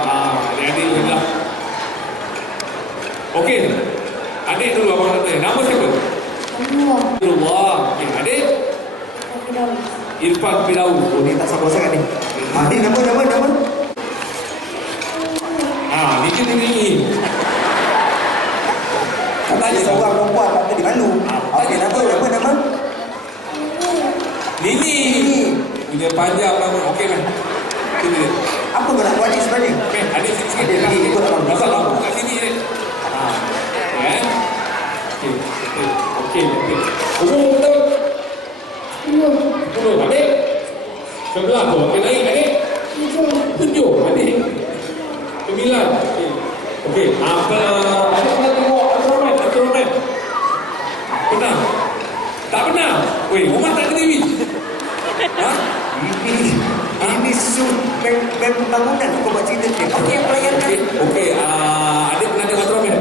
Ah, adik-adik dulu lah. Okey. Adik dulu abang nak tanya. Nama siapa? Abdullah. Okey, adik Firdaus. Irfan Firdaus. Oh, ni tak sabar sangat ni. Ah, ni nama, nama, nama. Ah, ni kita ni. Katanya seorang perempuan tak tadi malu. Okey, nama, nama, nama. Nini. Punya panjang nama. Okey, dia. Apa kau nak buat ni sebenarnya? Okey, adik sini sikit. Adik, adik, ikut abang. Pasal lampu kat sini ni. Ah. Ya. Okey. Okey. Okey. Umur betul. Sebelah tu. Okey, naik adik. Tujuh. Adik. Sembilan. Okey. Apa? Adik pernah tengok Ultraman? Ultraman? Pernah? Tak pernah? Weh, rumah tak ada TV? Ha? Ini, ini su bem bem bangunan kau buat cerita. Ni. Okey, yang Okey, okey. ah, adik pernah tengok Ultraman?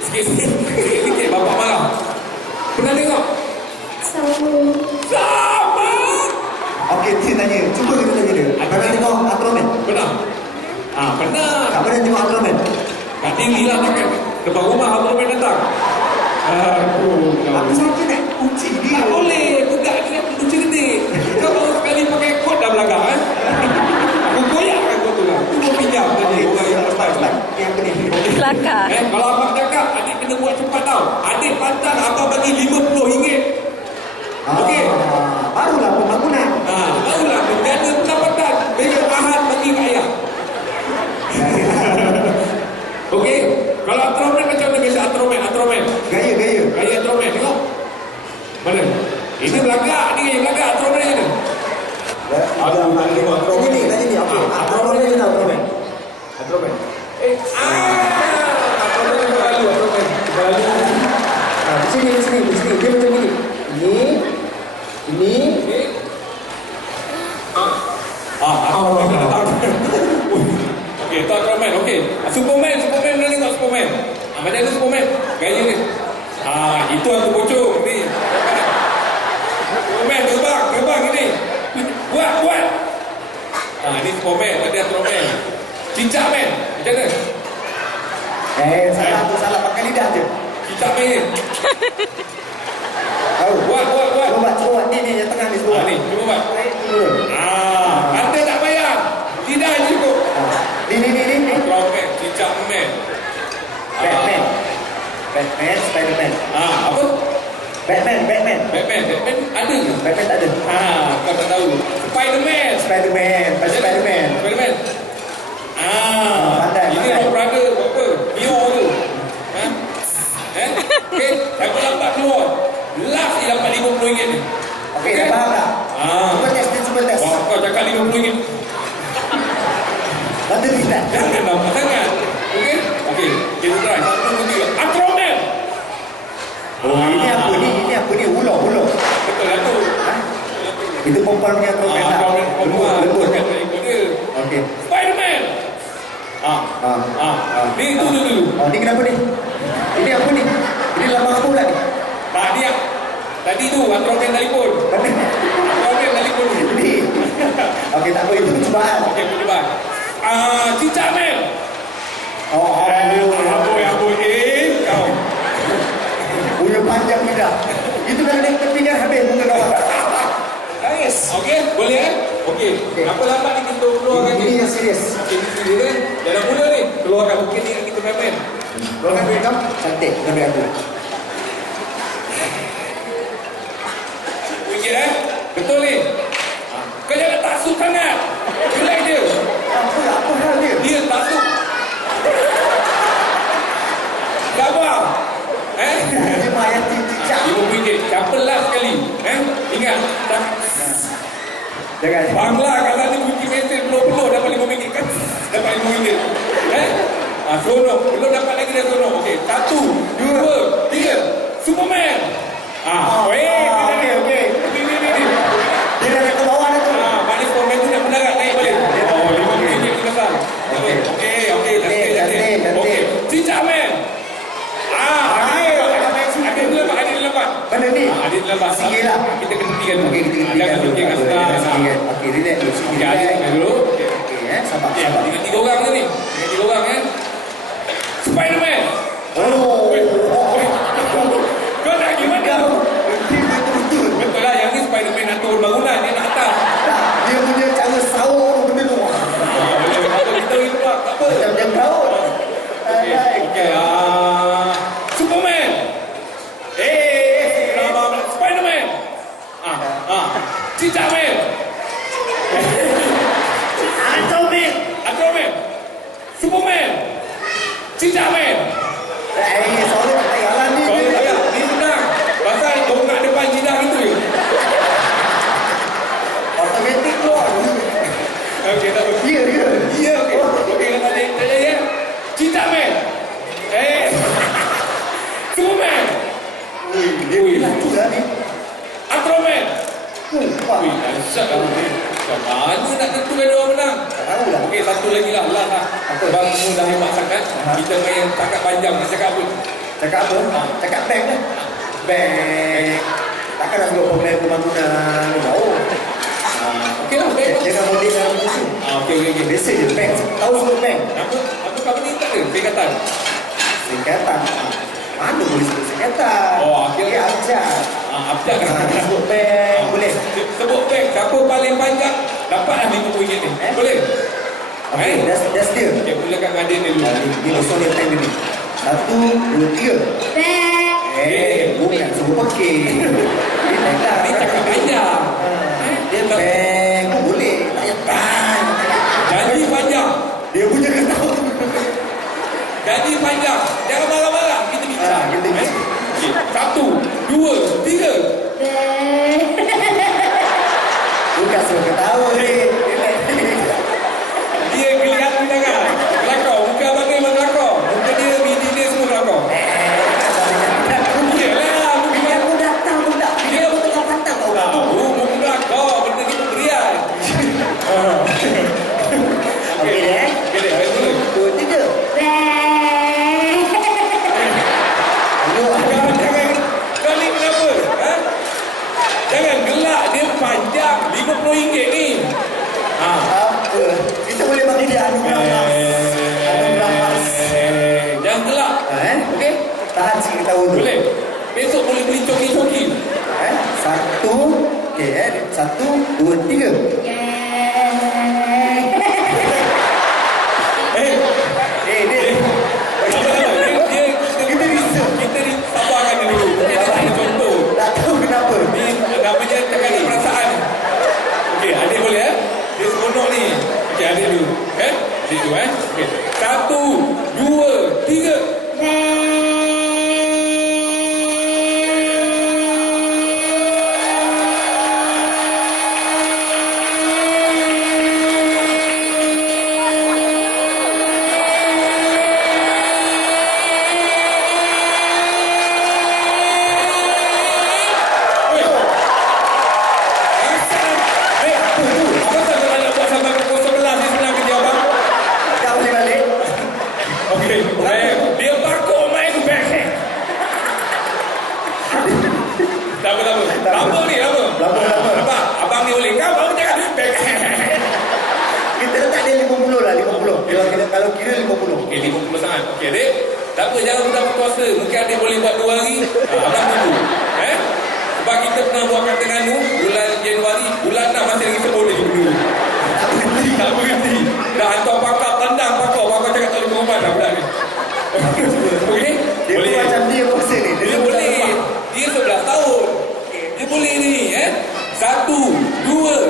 Sikit-sikit. Sikit-sikit. Bapak marah. Pernah tengok? Sama. Sama! Okey, dia tanya. Cuba kita tanya dia. Pernah tengok Ultraman? Pernah? Ah, pernah. Tak pernah tengok Ultraman? Kat TV lah takkan. Depan rumah Ultraman datang. Aduh, Apa kau. saja nak kunci dia? Tak boleh, budak dia nak lucu gede. Kau baru sekali pakai kot dah belakang kan? Aku goyakkan kau tu lah. Tu kau pinjam tadi orang yang Lepas, lepas. lepas. Yang apa ni? Kelakar. Eh, kalau abang cakap, adik kena buat cepat tau. Adik pantang abang bagi RM50. Okey. Ah, barulah pembangunan. Ha, barulah menjaga pendapatan. Beri bahan bagi rakyat. Okey. Kalau Atroman macam mana biasa Atroman? Atroman. Gaya, gaya. Gaya Atroman, tengok. Mana? Ini belagak ni, belagak Atroman ni. Ada apa ni? Tanya ni, tanya ni. Okey, Ah, Ultraman dia nak Ultraman. Ultraman. Eh, ah, Atroman ni berlalu, Atroman. Berlalu. Ah, di sini, di sini, di sini. Dia macam ni. Ini, ini. Okey. Ah, ah, Atroman kena tahu. Okey, tu Atroman. Okey. Ah, Superman, Superman mana tengok Superman? Ah, macam mana Superman? Gaya ni. Ah, itu aku bocor ni. Superman terbang, terbang ini. Buat, buat. Ah, ni Superman, tadi Atroman. Cincak man. Macam mana? Eh, salah tu salah pakai lidah je. Man ni. Tahu. Buat, buat, buat. Cuba buat, cuba buat. Ni, ni, yang tengah ni semua. Ah, ni, cuba buat. Eh. Ah, anda tak payah. Tidak cukup. Ah. Ni, ni, ni, ni. ni. Atroman, cincak man. Batman. Batman, Spiderman. Ah, apa? Batman, Batman. Batman, Batman ada ke? Batman tak ada. Ah, kau tak tahu. Spiderman. Spiderman, pasal Spiderman. Spiderman. Ah, Pandai, ini pandai. Rock Brother apa? Neo tu. Ha? Eh? Okey, aku lambat keluar. Last dia dapat RM50 ni. Okey, dah faham tak? Ah. Cuba test, dia cuba test. Wah, kau cakap RM50. Mata ni tak? Jangan nampak sangat. Okey? Okey, kita try. Satu, dua, tiga. Atroman. Oh, ini apa ni? Ini apa ni? Ular, ular. Betul lah tu. Ha? Itu perempuan punya Ah, Batman tak? Lembut. Okey. Ah, Ah. ah. Ni tu dulu. Oh, ni kenapa ni? Ini apa ni? Ini lambang apa pula ni? Tak dia. Tadi tu Atroman telefon. Mana? Atroman telefon ni. Okey, tak apa. Itu percubaan. Okey, percubaan. Ah, cicak mel. Oh, oh, Eh, oh. amboi, amboi. Eh, kau. Punya panjang lidah. Itu dah naik tepi kan habis muka kau. Nangis. Okey, boleh eh? Okey. Okey. Apa lambat ni kita keluarkan Ini ni? yang serius. Okey, ni sini kan. Dah mula ni. Keluarkan mungkin ni kita main-main. Keluarkan duit kau. Cantik. Dengan duit aku. Fikir eh? Betul ni? Ah, Kau jangan taksub sangat. Relax dia. Apa lah? Apa hal dia? Dia taksub. Sabar. Eh? Dia mayati cicak. RM50. Siapa last sekali? Eh? Ingat. Tak Jangan. Bangla kalau ni kunci mesin peluh-peluh dapat RM5 kan? Dapat RM5. Eh? Ah, seronok. Belum dapat lagi dah seronok. Okey. Satu, dua, tiga. Superman. Ah, weh. Ah, okey, okey. Ni, ni, ni, ni. Dia dah naik ke bawah dah tu. Ah, maknanya Superman tu nak mendarat naik balik. Oh, RM5 ni besar. Okey. Okey, okey. Cantik, Cantik, cantik, cantik. cantik. Okey. Cincak man. Ah, Air. Adil lepas, adil lepas. Mana lepas. Sikit lah. Kita kena tinggal dulu. Okey, kita Jangan fikir kat Jangan sebelah. sikit. Okey, relax dulu. Okey, relax. dulu. Okey, eh. sabar, Okey, sabar. tinggal tiga orang je ni. Tinggal tiga orang eh. Spiderman. Oh, Weh, weh. Kau nak gimana? kau berhenti betul-betul. Betul lah, yang ni Spiderman nak turun bangunan, dia nak atas. Tak, dia punya cara sahur benda tu. Wah, Ah, boleh. Apa kita ini buat? Tak apa. Macam-macam kau. Okey, Alright. okey. ah, Superman. Eh, nama Spiderman. Ah, ah. Cicak Man. Atomic. Aquaman. Superman. Cicak Man. Eh, sorry tak payah lah ni. Kau tak payah, ni senang. Pasal kau nak depan jidah itu je. Automatic keluar. Okey, tak apa. Ya, ya. Ya, okey. Okey, kata dia, tak ada ya. Cicak Man. Eh. Superman. Ui, dia Ui. laju lah ni. Ui, dahsyat kamu ni. Macam mana nak tentukan dia orang menang? Tak tahu lah. Okey, satu lagi lah. Last lah. Apa? Bang Mu dah hebat sangat. Ha. Kita main cakap panjang. Nak cakap apa? Cakap apa? Cakap bank lah. Bank. Takkan nak sebut pemain pembangunan. Oh. Ah, Okey lah, lah. Dia nak model dalam buku. Ah, Okey, okey, okey. Biasa je bank. Tahu sebut bank. Apa? Apa company tak ada? Tingkatan. Singkatan. Mana boleh sebut singkatan? Oh, okey. Dia abjad. Ah, Abjad kan? Ah, Sebut bank. Boleh. Se- Sebut bank. Siapa paling panjang? Dapatlah RM50 ni. Eh? Boleh? Okey, Eh? that's, that's dia. Okey, mulakan dengan dia ni dulu. Kosong dia tank dia ni. Satu, dua, tiga. Bang. Eh, bukan suruh pekik. Dia bank lah. Ni cakap panjang. Ah, Dia bank pun boleh. Tak payah bank. Janji panjang. Dia punya kena tahu. Janji panjang. Jangan marah-marah. Tu. Boleh? Besok boleh beli coki-coki. Eh? Satu. Okey eh. Satu, dua, tiga. Bang. Eh, Eh, dia. apa nama? Dia, dia, Kita reserve. kita ni sabarkan dia dulu. Okey, dia ada contoh. Tak tahu kenapa. Ni namanya tekanan perasaan. Okey, adik boleh eh? Dia seronok ni. Okey, adik dulu. Eh? Adik dulu eh? Okey. Satu, dua, tiga. Weh. Asal. Eh, apa tu? Apa pasal kau tak nak buat sampai pukul 11 ni senang kerja abang? Tak boleh balik. Okey, baik. Dia pakuk main backhand. Tak apa, tak apa. Lama Nampak? Abang ni boleh. Kau cakap backhand. Kita letak dia 50 lah, 50. Kalau kira, kalau kira 50. Okey, 50 sangat. Okey, adik. Tak apa, jangan mudah berpuasa. Mungkin adik boleh buat dua hari. Ha, abang tunggu. Eh? Sebab kita pernah buat kat Terengganu bulan Januari, bulan 6 masih lagi lagi dulu. Tak berhenti. Tak berhenti. Dah hantar pakar, tendang pakar. Pakar cakap tak boleh berubah dah budak ni. Okey? Dia pun macam dia puasa ni. Dia boleh. Dia 11 tahun. Dia boleh ni, eh? Satu, dua,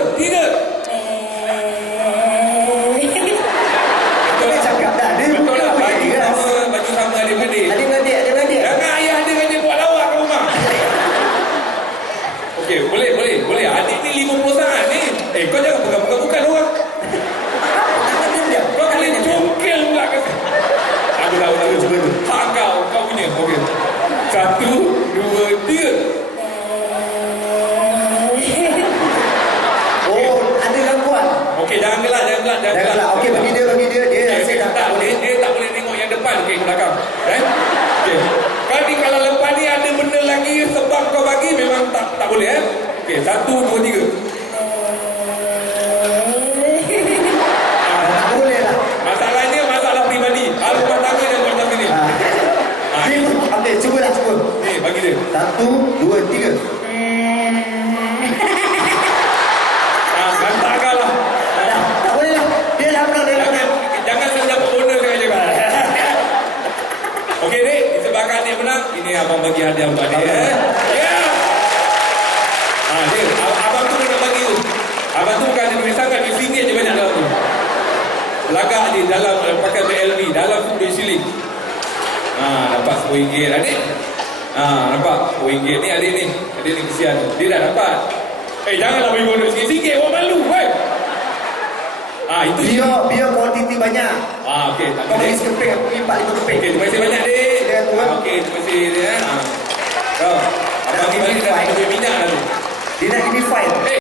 Satu, dua, tiga. Satu, dua, tiga. Ah, bantah kau lah. Tak boleh lah. Dia dah pernah dengar. Jangan, jangan sejak pembunuh saya. Okey, Dik. Sebab menang, ini abang bagi hadiah untuk adik. Eh. Dalam, eh, pakai BLV, dalam tu duit siling. Ah, dapat RM10 adik. Ah, nampak? RM10 ni adik ni. Adik ni kesian. Dia dah dapat. Eh, janganlah bagi bonus RM1. Orang malu, kan? Ah, itu Biar, biar kuantiti banyak. Ah, okey. Tak Kau apa, bagi Dik. sekeping, aku bagi empat lima keping. Okey, terima kasih banyak, Dik. Silakan, Tuan. Ah, Okey, terima kasih, Dik. eh. Ah. Kau, abang ni balik dah lebih minyak dah tu. Dia nak give me five. Eh,